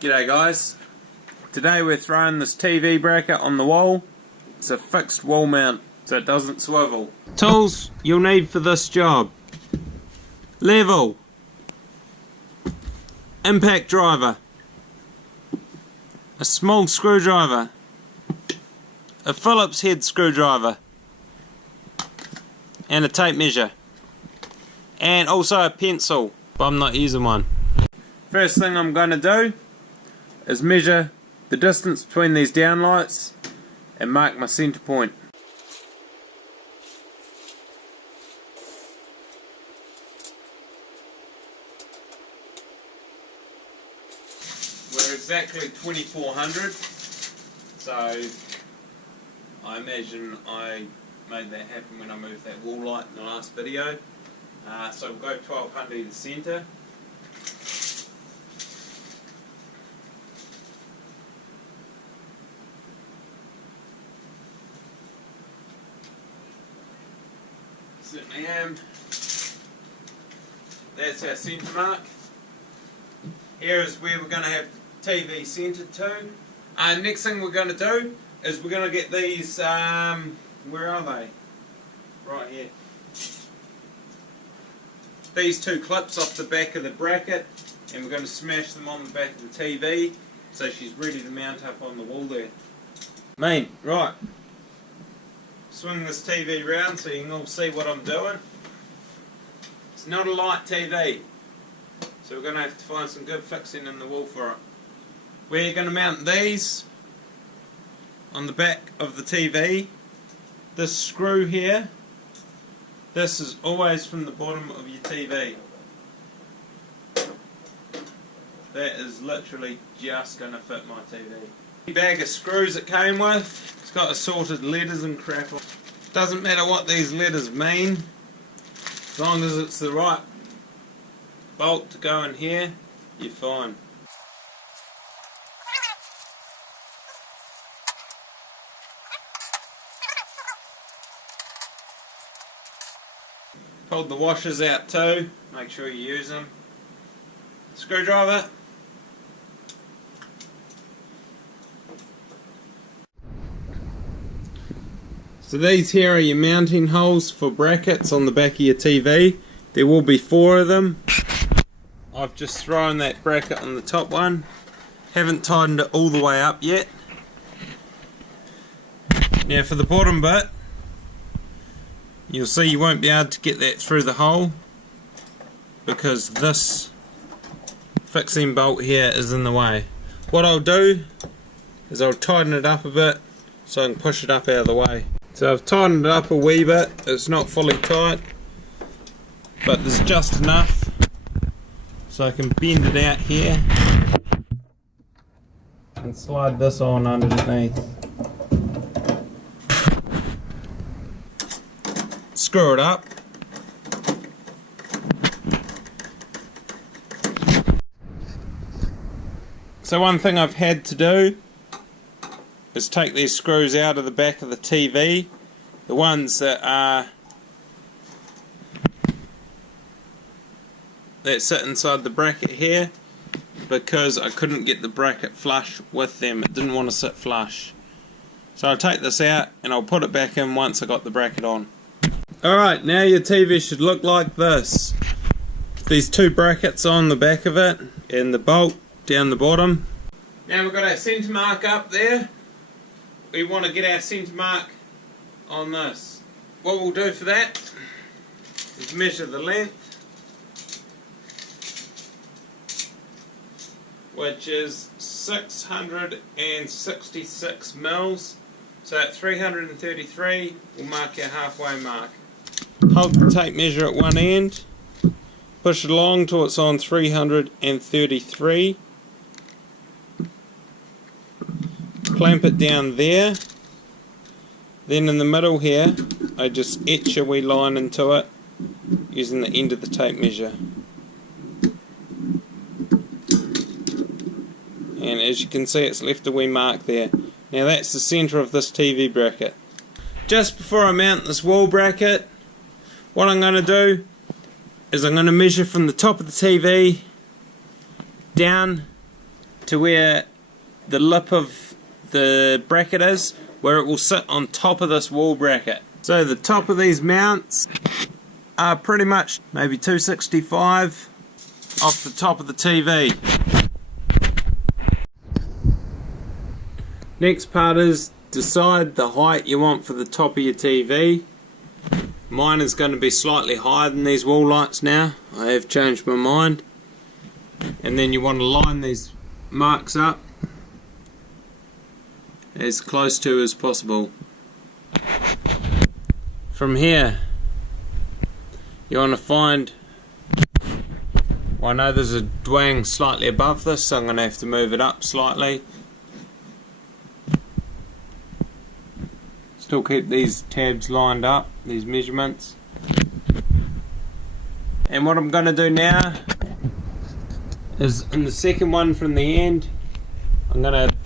G'day guys, today we're throwing this TV bracket on the wall. It's a fixed wall mount so it doesn't swivel. Tools you'll need for this job: level, impact driver, a small screwdriver, a Phillips head screwdriver, and a tape measure, and also a pencil, but I'm not using one. First thing I'm going to do is measure the distance between these downlights and mark my centre point. We're exactly 2400, so I imagine I made that happen when I moved that wall light in the last video. So we'll go 1200 to centre. Certainly am. That's our centre mark. Here is where we're going to have TV centred to. Next thing we're going to do is we're going to get these, where are they? Right here. These two clips off the back of the bracket, and we're going to smash them on the back of the TV so she's ready to mount up on the wall there. Right. Swing this TV round so you can all see what I'm doing. It's not a light TV, so we're going to have to find some good fixing in the wall for it. We're going to mount these on the back of the TV. This screw here, this is always from the bottom of your TV. That is literally just going to fit my TV. The bag of screws it came with, it's got assorted letters and crap on. Doesn't matter what these letters mean, as long as it's the right bolt to go in here, you're fine. Pulled the washers out too, make sure you use them. Screwdriver. So these here are your mounting holes for brackets on the back of your TV. There will be 4 of them. I've just thrown that bracket on the top one. Haven't tightened it all the way up yet. Now for the bottom bit, you'll see you won't be able to get that through the hole because this fixing bolt here is in the way. What I'll do is I'll tighten it up a bit so I can push it up out of the way. So I've tightened it up a wee bit. It's not fully tight, but there's just enough so I can bend it out here and slide this on underneath. Screw it up. So one thing I've had to do is take these screws out of the back of the TV, the ones that sit inside the bracket here, because I couldn't get the bracket flush with them. It didn't want to sit flush. So I'll take this out and I'll put it back in once I got the bracket on. Alright, now your TV should look like this. These 2 brackets on the back of it and the bolt down the bottom. Now we've got our centre mark up there. We want to get our centre mark on this. What we'll do for that is measure the length, which is 666 mils. So at 333 we'll mark our halfway mark. Hold the tape measure at one end, push it along till it's on 333. Clamp it down there. Then in the middle here, I just etch a wee line into it using the end of the tape measure. And as you can see, it's left a wee mark there. Now that's the centre of this TV bracket. Just before I mount this wall bracket, what I'm going to do is I'm going to measure from the top of the TV down to where the lip of the bracket is, where it will sit on top of this wall bracket. So the top of these mounts are pretty much maybe 265 off the top of the TV. Next part is decide the height you want for the top of your TV. Mine is going to be slightly higher than these wall lights now. I have changed my mind. And then you want to line these marks up as close to as possible. From here you want to find, well, I know there's a dwang slightly above this, so I'm going to have to move it up slightly. Still keep these tabs lined up, these measurements. And what I'm going to do now is, in the second one from the end, I'm going to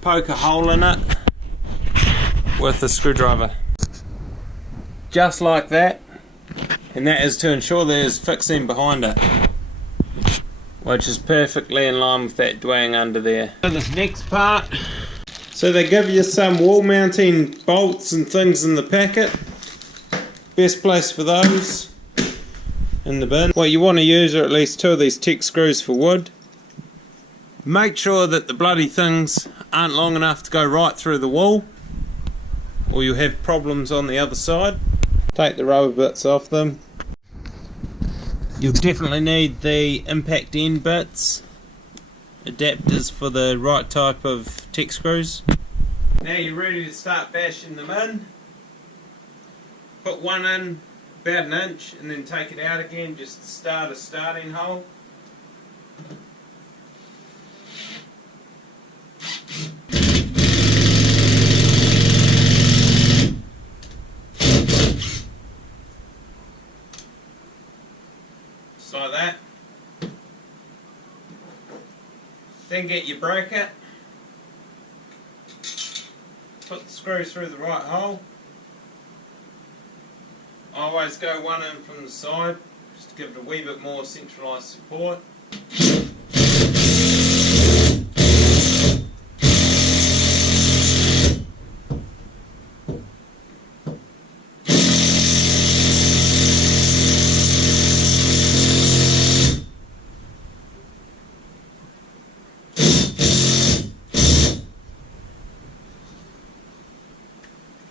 poke a hole in it with a screwdriver. Just like that. And that is to ensure there's fixing behind it, which is perfectly in line with that dwang under there. So this next part, so they give you some wall mounting bolts and things in the packet. Best place for those in the bin. What you want to use are at least 2 of these Tech screws for wood. Make sure that the bloody things aren't long enough to go right through the wall, or you'll have problems on the other side. Take the rubber bits off them. You'll definitely need the impact end bits, adapters for the right type of Tech screws. Now you're ready to start bashing them in. Put one in about an inch and then take it out again just to start a starting hole. Just like that. Then get your bracket, put the screws through the right hole. I always go one in from the side, just to give it a wee bit more centralised support.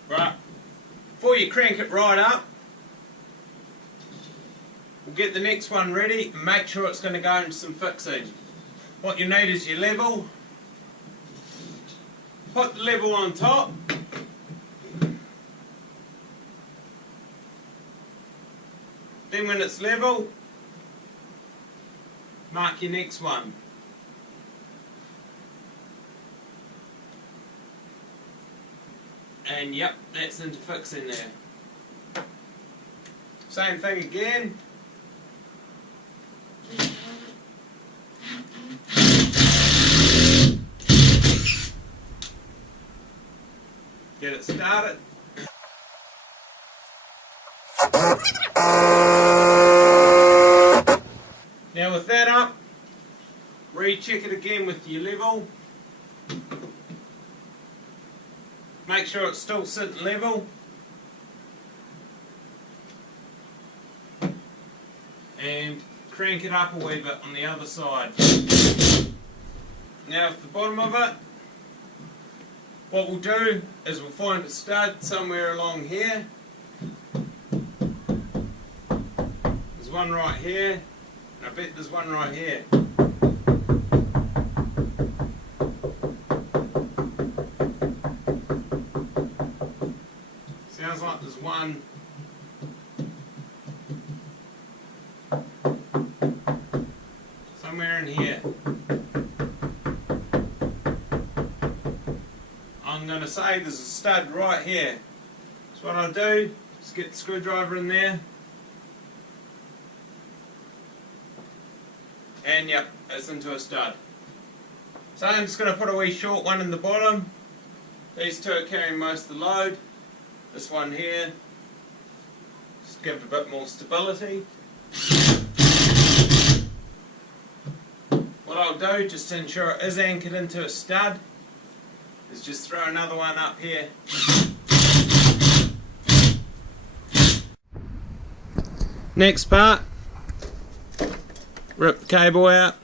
Right, before you crank it right up, we'll get the next one ready and make sure it's going to go into some fixing. What you need is your level. Put the level on top. Then when it's level, mark your next one. And yep, that's into fixing there. Same thing again. Get it started. Now with that up, recheck it again with your level. Make sure it's still sitting level. And crank it up a wee bit on the other side. Now with the bottom of it, what we'll do is we'll find a stud somewhere along here. There's one right here, and I bet there's one right here. Sounds like there's one somewhere in here. I'm going to say there's a stud right here. So what I'll do is get the screwdriver in there. And yep, it's into a stud. So I'm just going to put a wee short one in the bottom. These two are carrying most of the load. This one here, just give it a bit more stability. What I'll do, just to ensure it is anchored into a stud, is just throw another one up here. Next part, rip the cable out.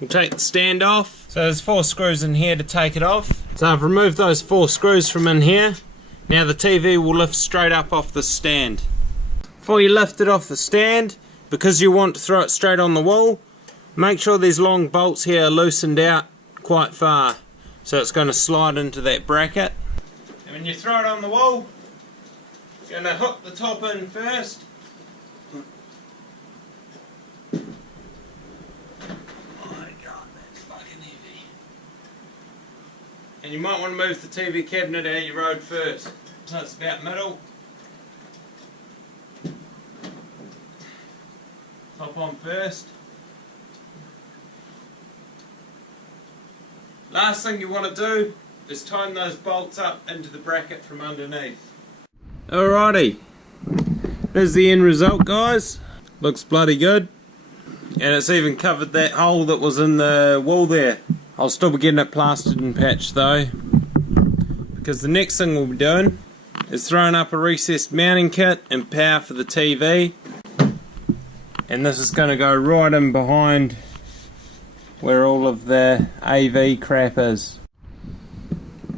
We'll take the stand off. So there's 4 screws in here to take it off. So I've removed those 4 screws from in here. Now the TV will lift straight up off the stand. Before you lift it off the stand, because you want to throw it straight on the wall, make sure these long bolts here are loosened out quite far, so it's going to slide into that bracket. And when you throw it on the wall, you're going to hook the top in first. And you might want to move the TV cabinet out your road first. So it's about middle. Top on first. Last thing you want to do is tighten those bolts up into the bracket from underneath. Alrighty. There's the end result, guys. Looks bloody good. And it's even covered that hole that was in the wall there. I'll still be getting it plastered and patched though, because the next thing we'll be doing is throwing up a recessed mounting kit and power for the TV, and this is going to go right in behind where all of the AV crap is.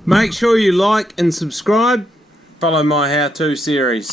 Make sure you like and subscribe, follow my how-to series.